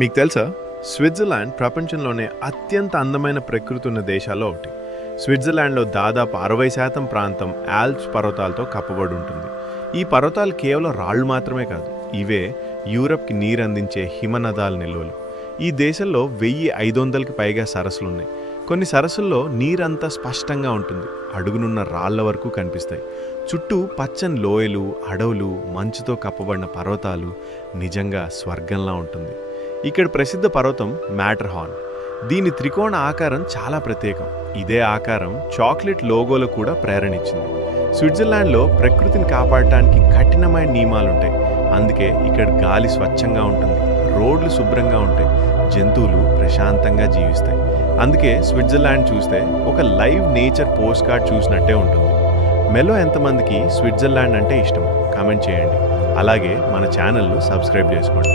మీకు తెలుసా, స్విట్జర్లాండ్ ప్రపంచంలోనే అత్యంత అందమైన ప్రకృతి ఉన్న దేశాల్లో ఒకటి. స్విట్జర్లాండ్లో దాదాపు 60% ప్రాంతం ఆల్ప్స్ పర్వతాలతో కప్పబడి ఉంటుంది. ఈ పర్వతాలు కేవలం రాళ్ళు మాత్రమే కాదు, ఇవే యూరప్కి నీరు అందించే హిమనదాల నిల్వలు. ఈ దేశంలో 1500కి పైగా సరస్సులున్నాయి. కొన్ని సరస్సుల్లో నీరంతా స్పష్టంగా ఉంటుంది, అడుగునున్న రాళ్ల వరకు కనిపిస్తాయి. చుట్టూ పచ్చని లోయలు, అడవులు, మంచుతో కప్పబడిన పర్వతాలు, నిజంగా స్వర్గంలా ఉంటుంది. ఇక్కడ ప్రసిద్ధ పర్వతం మ్యాటర్హార్న్. దీని త్రికోణ ఆకారం చాలా ప్రత్యేకం. ఇదే ఆకారం చాక్లెట్ లోగోలో కూడా ప్రేరణించింది. స్విట్జర్లాండ్లో ప్రకృతిని కాపాడటానికి కఠినమైన నియమాలుంటాయి. అందుకే ఇక్కడ గాలి స్వచ్ఛంగా ఉంటుంది, రోడ్లు శుభ్రంగా ఉంటాయి, జంతువులు ప్రశాంతంగా జీవిస్తాయి. అందుకే స్విట్జర్లాండ్ చూస్తే ఒక లైవ్ నేచర్ పోస్ట్ కార్డ్ చూసినట్టే ఉంటుంది. మెలో ఎంతమందికి స్విట్జర్లాండ్ అంటే ఇష్టం కామెంట్ చేయండి. అలాగే మన ఛానల్ను సబ్స్క్రైబ్ చేసుకోండి.